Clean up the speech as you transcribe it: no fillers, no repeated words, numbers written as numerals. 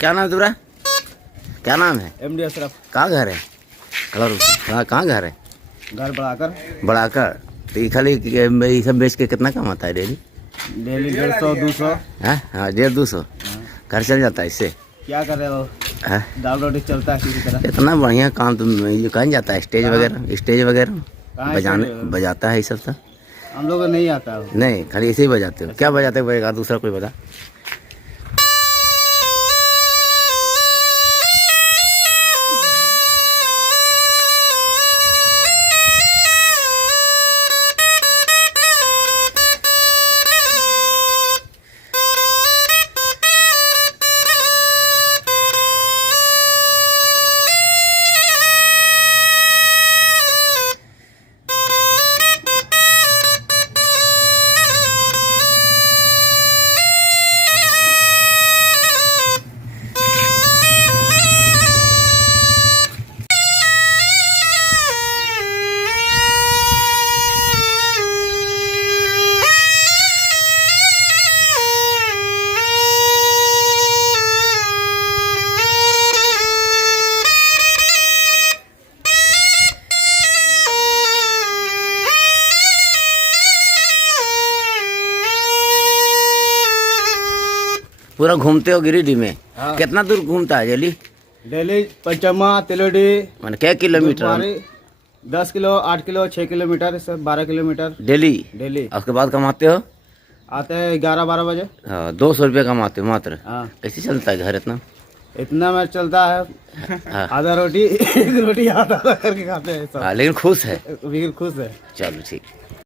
क्या नाम है तुम्हारा? क्या नाम है? MD अशरफ। कहाँ घर है? कहाँ घर है? घर बढ़ाकर बढ़ाकर। तो ये खाली ये सब बेच के कितना कमाता है डेली? डेली 150-200। हाँ 150-200 घर चल जाता है इससे? क्या कर रहे हो? हाँ? दाल रोटी चलता है किसी तरह। इतना बढ़िया काम तुम ये कहीं जाता है? स्टेज वगैरह कहाँ बजाने स्टेज? बजाता है ये सब तो? हम लोग को नहीं आता है। नहीं खाली ऐसे ही बजाते हो? क्या बजाते हो? एक दूसरा कोई बता। पूरा घूमते हो गिरिडीह में? हाँ। कितना दूर घूमता है डेली? डेली पंचमा तिलोडी मैंने क्या किलोमीटर? 10 किलो 8 किलो 6 किलोमीटर सब 12 किलोमीटर डेली? डेली। उसके बाद कमाते हो? आते हैं 11-12 बजे। 200 रुपये कमाते हो मात्र? हाँ। कैसे चलता है घर इतना? इतना में चलता है। हाँ। आधा रोटी एक रोटी आधा करके खाते हैं सब। लेकिन खुश है? फिर खुश है। चलो ठीक।